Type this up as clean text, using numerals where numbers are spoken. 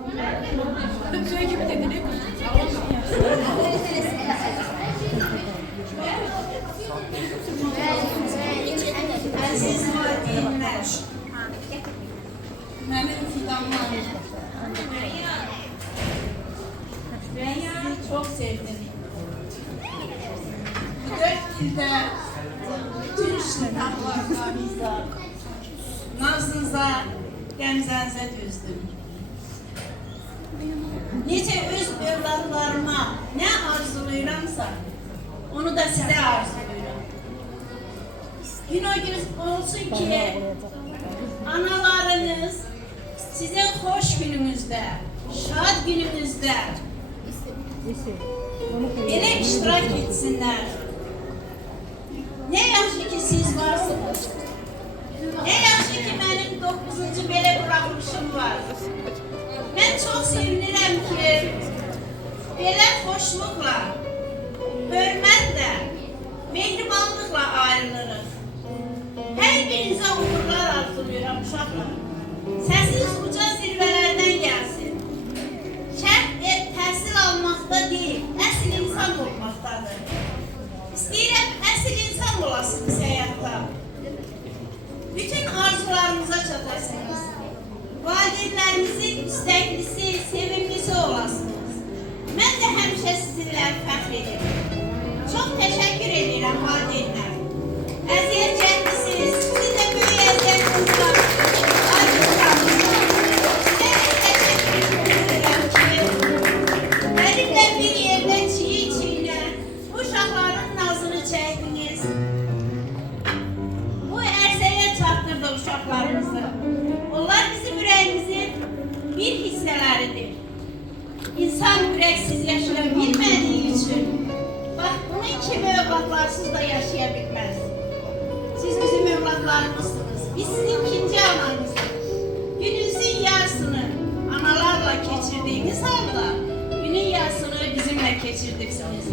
Şey gibi dedi, ne Aziz valideynler, benim fidanlarım. Ben sizi çok sevdim. Bu 4 yılda bütün şırnaklarınıza, nazınıza, qəmzənizə düzdüm. Necə öz evladlarıma ne arzulayıramsa, onu da size arzulayıram. Gün o gün olsun ki, analarınız sizin hoş gününüzde, şad gününüzde ele iştirak etsinler. Ne yaxşı ki siz varsınız. Ne yaxşı ki benim 9. belə bırakmışım var. Ben çok sevinirəm ki, belə xoşluqla, hörmətlə, mehribanlıqla ayrılırıq. Hər birinizə uğurlar arzulayıram uşaqlar. Səsiniz uca zirvələrdən gəlsin. Şərt təhsil almaqda deyil, əsl insan olmaqdadır. İstəyirəm, əsl insan olasınız həyatda. Bütün arzularınıza çatasınız. Valideynlərinizin istəklisi, sevimlisi olasınız. Mən də həmişə sizinlə fəxr edirəm. Çox təşəkkür edirəm valideynlər. Əziyyət çəkmisiniz, sizin də böyük əziyyətiniz var. Benimle bir yerde çiğ-çiğne bu uşaqların nazını çəkdiniz. Bu ərsəyə çatdırdı uşaqlarımızı. Onlar bizim ürəyimizin bir hissələridir. İnsan ürəksiz yaşaya bilmədiyi üçün, bax bunun kimi övladlarsız da yaşaya bilməz. Siz bizim övladlarımızsınız. Biz sizin ikinci ananızdır. Gününüzün yarısını analarla geçirdiğiniz halde günün yarısını bizimle geçirdiksiniz.